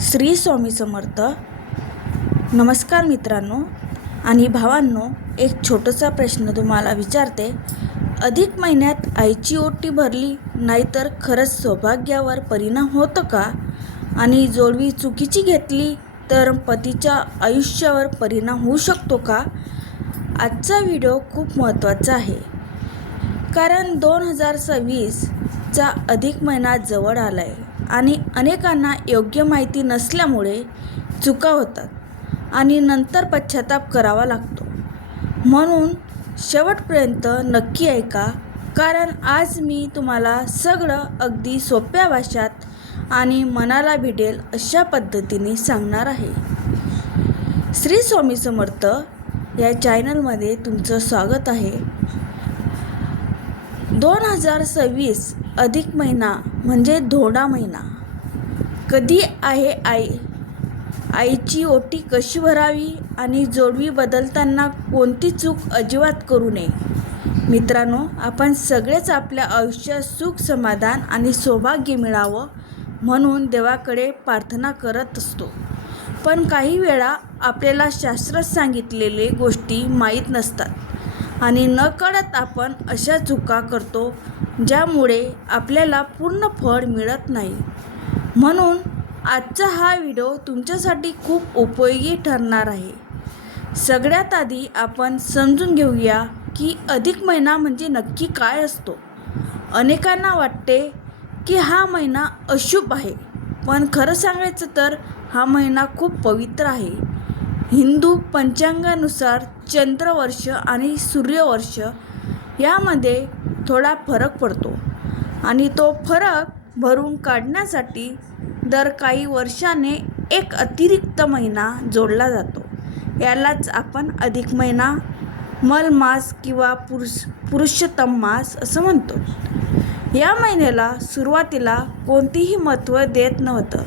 श्री स्वामी समर्थ. नमस्कार मित्रांनो आणि भावांनो, एक छोटासा प्रश्न तुम्हाला विचारते. अधिक महिन्यात आईची ओटी भरली नाही तर खरंच सौभाग्यावर परिणाम होतो का? आणि जोडवी चुकीची घेतली तर पतीच्या आयुष्यावर परिणाम होऊ शकतो का? आजचा व्हिडिओ खूप महत्त्वाचा आहे, कारण 2026चा अधिक महिना जवळ आला आहे आणि अनेकांना योग्य माहिती नसल्यामुळे चुका होतात आणि नंतर पश्चाताप करावा लागतो. म्हणून शेवटपर्यंत नक्की ऐका, कारण आज मी तुम्हाला सगळं अगदी सोप्या भाषेत आणि मनाला भिडेल अशा पद्धतीने सांगणार आहे. श्री स्वामी समर्थ या चॅनलमध्ये तुमचं स्वागत आहे. 2026 अधिक महिना म्हणजे धोंडा महिना. कधी आहे आईची ओटी कशी भरावी आणि जोडवी बदलताना कोणती चूक अजिबात करू नये. मित्रांनो, आपण सगळेच आपल्या आयुष्यात सुख, समाधान आणि सौभाग्य मिळावं म्हणून देवाकडे प्रार्थना करत असतो. पण काही वेळा आपल्याला शास्त्रात सांगितलेले गोष्टी माहीत नसतात आणि नकळत आपण अशा चुका करतो ज्यामुळे आपल्याला पूर्ण फळ मिळत नाही. म्हणून आजचा हा व्हिडिओ तुमच्यासाठी खूप उपयोगी ठरणार आहे. सगळ्यात आधी आपण समजून घेऊया की अधिक महिना म्हणजे नक्की काय असतो. अनेकांना वाटते की हा महिना अशुभ आहे, पण खरं सांगायचं तर हा महिना खूप पवित्र आहे. हिंदू पंचांगानुसार चंद्रवर्ष आणि सूर्यवर्ष यामध्ये थोडा फरक पडतो आणि तो फरक भरून काढण्यासाठी दर काही वर्षाने एक अतिरिक्त महिना जोडला जातो. यालाच आपण अधिक महिना, मलमास किंवा पुरुषोत्तम मास असं म्हणतो. या महिन्याला सुरुवातीला कोणतीही महत्त्व देत नव्हतं,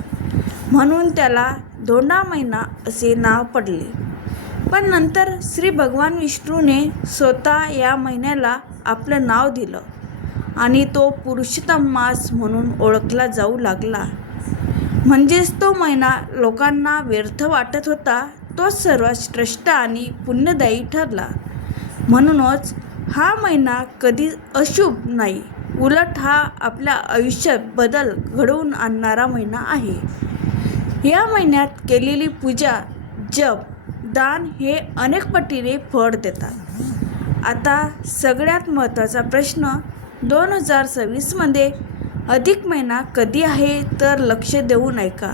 म्हणून त्याला धोंडा महिना असे नाव पडले. पण नंतर श्री भगवान विष्णूने स्वतः या महिन्याला आपलं नाव दिलं आणि तो पुरुषोत्तम मास म्हणून ओळखला जाऊ लागला. म्हणजेच तो महिना लोकांना व्यर्थ वाटत होता, तो सर्वात श्रेष्ठ आणि पुण्यदायी ठरला. म्हणूनच हा महिना कधी अशुभ नाही, उलट हा आपल्या आयुष्यात बदल घडवून आणणारा महिना आहे. या महिन्यात केलेली पूजा, जप, दान हे अनेक पटीने फळ देतात. आता सगळ्यात महत्त्वाचा प्रश्न, 2026मध्ये अधिक महिना कधी आहे तर लक्ष देऊन ऐका.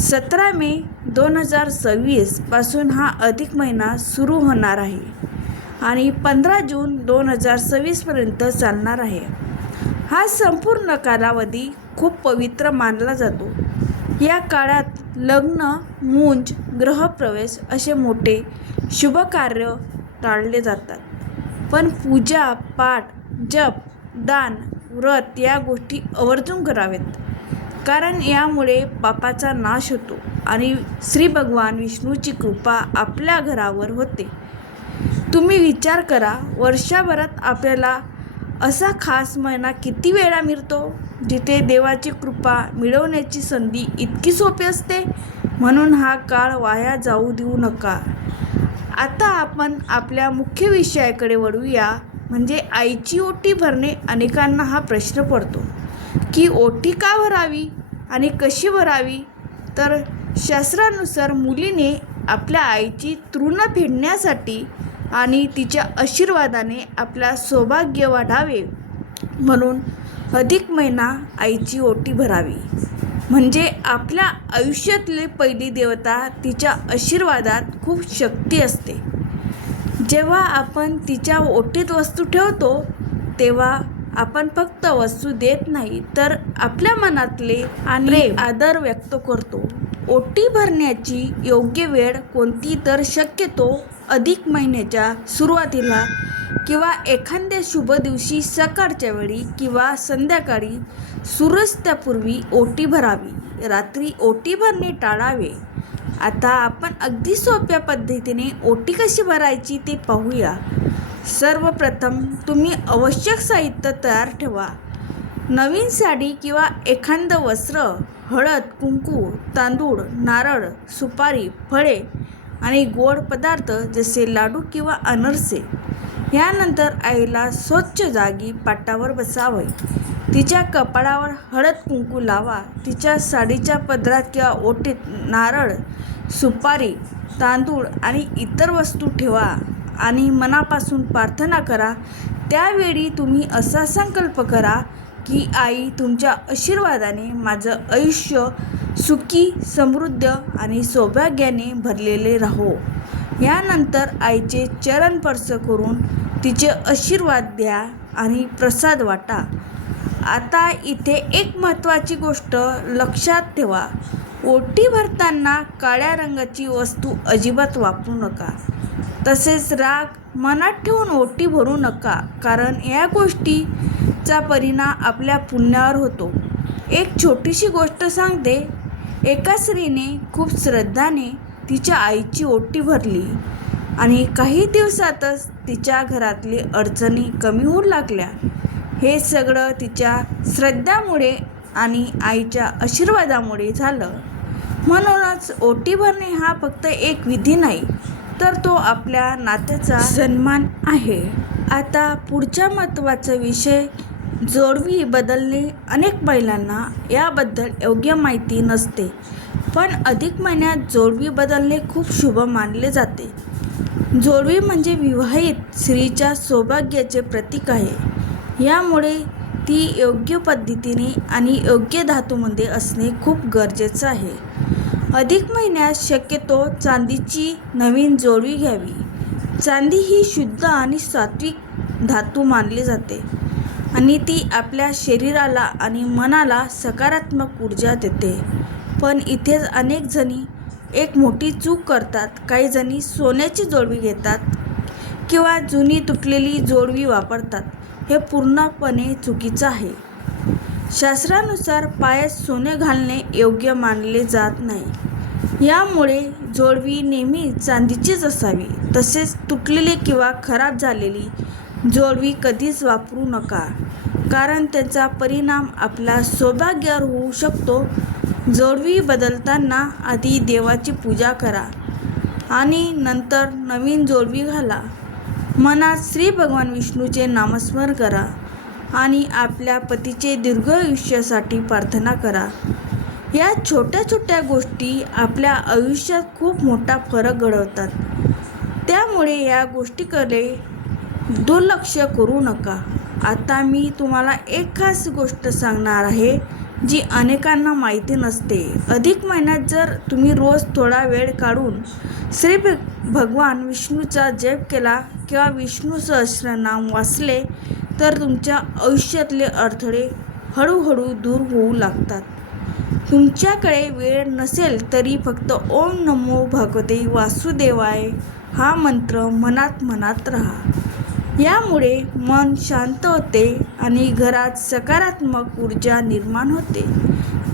17 मे 2026 पासून हा अधिक महिना सुरू होणार आहे आणि 15 जून 2026 पर्यंत चालणार आहे. हा संपूर्ण कालावधी खूप पवित्र मानला जातो. या काळात लग्न, मुंज, गृहप्रवेश असे मोठे शुभकार्य टाळले जातात. पण पूजा, पाठ, जप, दान, व्रत या गोष्टी आवर्जून करावेत, कारण यामुळे पापाचा नाश होतो आणि श्री भगवान विष्णूची कृपा आपल्या घरावर होते. तुम्ही विचार करा, वर्षभरात आपल्याला असा खास महिना किती वेळा मिळतो जिथे देवाची कृपा मिळवण्याची संधी इतकी सोपी असते. म्हणून हा काळ वाया जाऊ देऊ नका. आता आपण आपल्या मुख्य विषयाकडे वळूया, म्हणजे आईची ओटी भरणे. अनेकांना हा प्रश्न पडतो की ओटी का भरावी आणि कशी भरावी. तर शास्त्रानुसार मुलीने आपल्या आईची ऋण फेडण्यासाठी आणि तिच्या आशीर्वादाने आपला सौभाग्य वाढावे म्हणून अधिक महिना आईची ओटी भरावी. म्हणजे आपल्या आयुष्यातली पहिली देवता, तिच्या आशीर्वादात खूप शक्ती असते. जेव्हा आपण तिच्या ओटीत वस्तू ठेवतो तेव्हा आपण फक्त वस्तू देत नाही, तर आपल्या मनातले आणि आदर व्यक्त करतो. ओटी भरण्याची योग्य वेळ कोणती, तर शक्यतो अधिक महिन्याच्या सुरुवातीला किंवा एखाद्या शुभ दिवशी सकाळच्या वेळी किंवा संध्याकाळी सूर्यास्तापूर्वी ओटी भरावी. रात्री ओटी भरणे टाळावे. आता आपण अगदी सोप्या पद्धतीने ओटी कशी भरायची ते पाहूया. सर्वप्रथम तुम्ही आवश्यक साहित्य तयार ठेवा. नवीन साडी किंवा एखादं वस्त्र, हळद, कुंकू, तांदूळ, नारळ, सुपारी, फळे आणि गोड पदार्थ जसे लाडू किंवा अनारसे. यानंतर आईला स्वच्छ जागी पाटावर बसावे. तिच्या कपाळावर हळद कुंकू लावा. तिच्या साडीच्या पदरात किंवा ओटीत नारळ, सुपारी, तांदूळ आणि इतर वस्तू ठेवा आणि मनापासून प्रार्थना करा. त्यावेळी तुम्ही असा संकल्प करा की आई तुमच्या आशीर्वादाने माझं आयुष्य सुखी, समृद्ध आणि सौभाग्याने भरलेले राहो. यानंतर आईचे चरण स्पर्श करून तिचे आशीर्वाद द्या आणि प्रसाद वाटा. आता इथे एक महत्त्वाची गोष्ट लक्षात ठेवा. ओटी भरताना काळ्या रंगाची वस्तू अजिबात वापरू नका. तसेच राग मनात ठेवून ओटी भरू नका, कारण या गोष्टीचा परिणाम आपल्या पुण्यावर होतो. एक छोटीशी गोष्ट सांगते. एका स्त्रीने खूप श्रद्धाने तिच्या आईची ओटी भरली आणि काही दिवसातच तिच्या घरातली अडचणी कमी होऊ लागल्या. हे सगळं तिच्या श्रद्धेमुळे आणि आईच्या आशीर्वादामुळे झालं. म्हणूनच ओटी भरणे हा फक्त एक विधी नाही, तर तो आपल्या नात्याचा सन्मान आहे. आता पुढचा महत्त्वाचा विषय, जोडवी बदलणे. अनेक महिलांना याबद्दल योग्य माहिती नसते, पण अधिक महिन्यात जोडवी बदलणे खूप शुभ मानले जाते. जोडवी म्हणजे विवाहित स्त्रीच्या सौभाग्याचे प्रतीक आहे. यामुळे ती योग्य पद्धतीने आणि योग्य धातूमध्ये असणे खूप गरजेचं आहे. अधिक महिन्यात शक्यतो चांदीची नवीन जोडवी घ्यावी. चांदी ही शुद्ध आणि सात्विक धातू मानली जाते आणि ती आपल्या शरीराला आणि मनाला सकारात्मक ऊर्जा देते. पण इथेच अनेक जणी एक मोठी चूक करतात. काही जणी सोन्याची जोडवी घेतात किंवा जुनी तुटलेली जोडवी वापरतात. हे पूर्णपणे चुकीचं आहे. शास्त्रानुसार पायात सोने घालणे योग्य मानले जात नाही. यामुळे जोडवी नेहमी चांदीचीच असावी. तसेच तुटलेली किंवा खराब झालेली जोडवी कधीच वापरू नका, कारण त्याचा परिणाम आपल्या सौभाग्यावर होऊ शकतो. जोडवी बदलताना आधी देवाची पूजा करा आणि नंतर नवीन जोडवी घाला. मनात श्री भगवान विष्णूचे नामस्मरण करा आणि आपल्या पतीचे दीर्घायुष्यासाठी प्रार्थना करा. या छोट्या छोट्या गोष्टी आपल्या आयुष्यात खूप मोठा फरक घडवतात. त्यामुळे या गोष्टीकडे दुर्लक्ष करू नका. आता मी तुम्हाला एक खास गोष्ट सांगणार आहे जी अनेकांना माहिती नसते. अधिक महिन्यात जर तुम्ही रोज थोडा वेळ काढून श्री भगवान विष्णूचा जप केला किंवा विष्णू सहस्रनाम वाचले, तर तुमच्या आयुष्यातले अडथळे हळूहळू दूर होऊ लागतात. तुमच्याकडे वेळ नसेल तरी फक्त ओम नमो भगवते वासुदेवाय हा मंत्र मनात म्हणत राहा. यामुळे मन शांत होते आणि घरात सकारात्मक ऊर्जा निर्माण होते.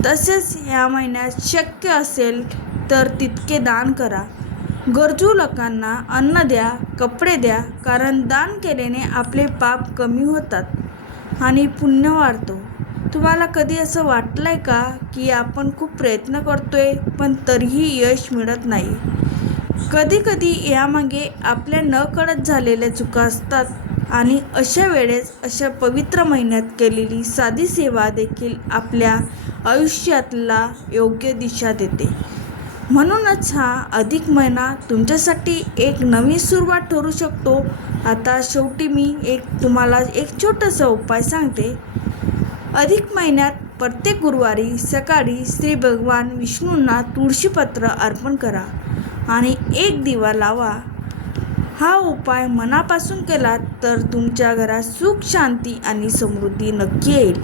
तसेच या महिन्यात शक्य असेल तर तितके दान करा. गरजू लोकांना अन्न द्या, कपडे द्या, कारण दान केल्याने आपले पाप कमी होतात आणि पुण्य वाढतो. तुम्हाला कधी असं वाटलंय का की आपण खूप प्रयत्न करतोय पण तरीही यश मिळत नाही? कधी कधी यामागे आपल्या नकळत झालेल्या चुका असतात आणि अशा वेळेस अशा पवित्र महिन्यात केलेली साधी सेवा देखील आपल्या आयुष्यातला योग्य दिशा देते. म्हणूनच हा अधिक महिना तुमच्यासाठी एक नवीन सुरुवात ठरू शकतो. आता शेवटी मी तुम्हाला एक छोटासा उपाय सांगते. अधिक महिन्यात प्रत्येक गुरुवारी सकाळी श्री भगवान विष्णूंना तुळशीपत्र अर्पण करा आणि एक दिवा लावा. हा उपाय मनापासून केलात तर तुमच्या घरात सुख, शांती आणि समृद्धी नक्की येईल.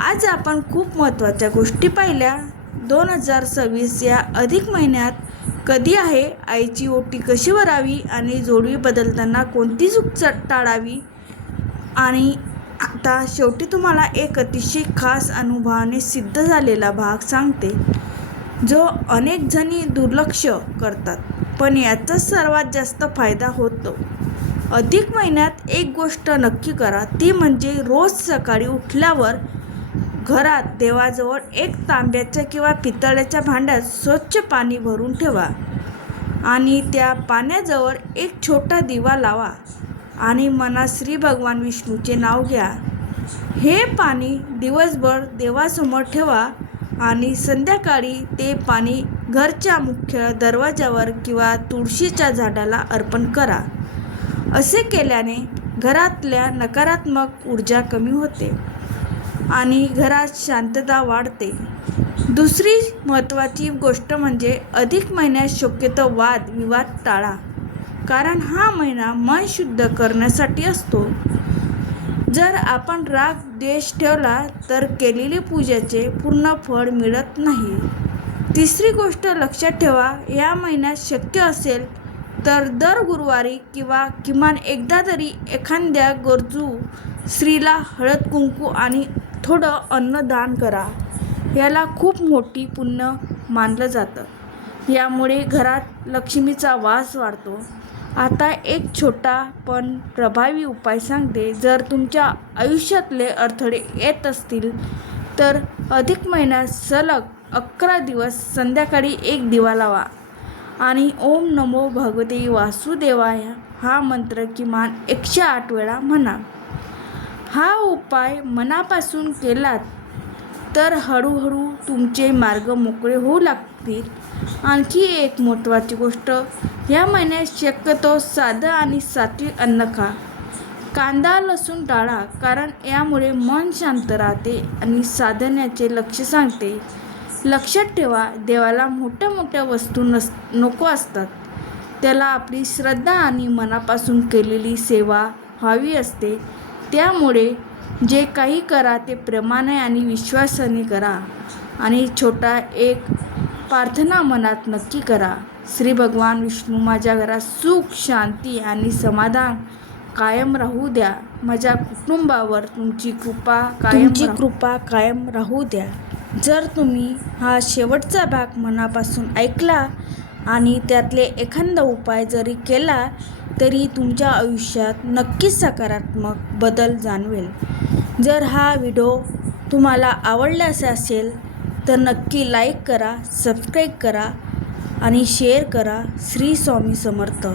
आज आपण खूप महत्त्वाच्या गोष्टी पाहिल्या. 2026 या अधिक महिन्यात कधी आहे, आईची ओटी कशी भरावी आणि जोडवी बदलताना कोणती चूक टाळावी. आणि आता शेवटी तुम्हाला एक अतिशय खास अनुभवाने सिद्ध झालेला भाग सांगते, जो अनेक जणी दुर्लक्ष करतात, पण याचा सर्वात जास्त फायदा होतो. अधिक महिन्यात एक गोष्ट नक्की करा, ती म्हणजे रोज सकाळी उठल्यावर घरात देवाजवळ एक तांब्याच्या किंवा पितळेच्या भांड्यात स्वच्छ पाणी भरून ठेवा आणि त्या पाण्याजवळ एक छोटा दिवा लावा आणि मनात श्री भगवान विष्णूचे नाव घ्या. हे पाणी दिवसभर देवासमोर ठेवा आणि संध्याकाळी ते पाणी घरच्या मुख्य दरवाजावर किंवा तुळशीच्या झाडाला अर्पण करा. असे केल्याने घरातल्या नकारात्मक ऊर्जा कमी होते आणि घरात शांतता वाढते. दुसरी महत्त्वाची गोष्ट म्हणजे अधिक महिन्यात शक्यतो वाद विवाद टाळा, कारण हा महिना मन शुद्ध करण्यासाठी असतो. जर आपण राग द्वेष ठेवला तर केलेली पूजेचे पूर्ण फळ मिळत नाही. तिसरी गोष्ट लक्षात ठेवा, या महिन्यात शक्य असेल तर दर गुरुवारी किंवा किमान एकदा तरी एखाद्या गरजू स्त्रीला हळद कुंकू आणि थोडं अन्नदान करा. याला खूप मोठी पुण्य मानलं जातं. यामुळे घरात लक्ष्मीचा वास वाढतो. आता एक छोटा पण प्रभावी उपाय सांगते. जर तुमच्या आयुष्यातले अडथळे येत असतील तर अधिक महिन्यात सलग 11 दिवस संध्याकाळी एक दिवा लावा आणि ओम नमो भगवते वासुदेवाय हा मंत्र किमान 108 वेळा म्हणा. हा उपाय मनापासून केलात तर हळूहळू तुमचे मार्ग मोकळे होऊ लागतील. आणखी एक महत्त्वाची गोष्ट, या महिन्यात शक्यतो साधं आणि सात्विक अन्न खा. कांदा लसूण टाळा, कारण यामुळे मन शांत राहते आणि साधण्याचे लक्ष्य सांगते. लक्षात ठेवा, देवाला मोठ्या मोठ्या वस्तू नको असतात. त्याला आपली श्रद्धा आणि मनापासून केलेली सेवा हवी असते. त्यामुळे जे काही करा ते प्रेमाने आणि विश्वासाने करा आणि छोटा एक प्रार्थना मनात नक्की करा. श्री भगवान विष्णू माझ्या घरात सुख शांती आणि समाधान कायम राहू द्या. माझ्या कुटुंबावर तुमची कृपा कायम राहू द्या. जर तुम्ही हा शेवटचा भाग मनापासून ऐकला आणि त्यातले एखादा उपाय जरी केला तरी तुमच्या आयुष्यात नक्कीच सकारात्मक बदल जाणवेल. जर हा व्हिडिओ तुम्हाला आवडला असेल तर नक्की लाईक करा, सबस्क्राईब करा आणि शेअर करा. श्री स्वामी समर्थ.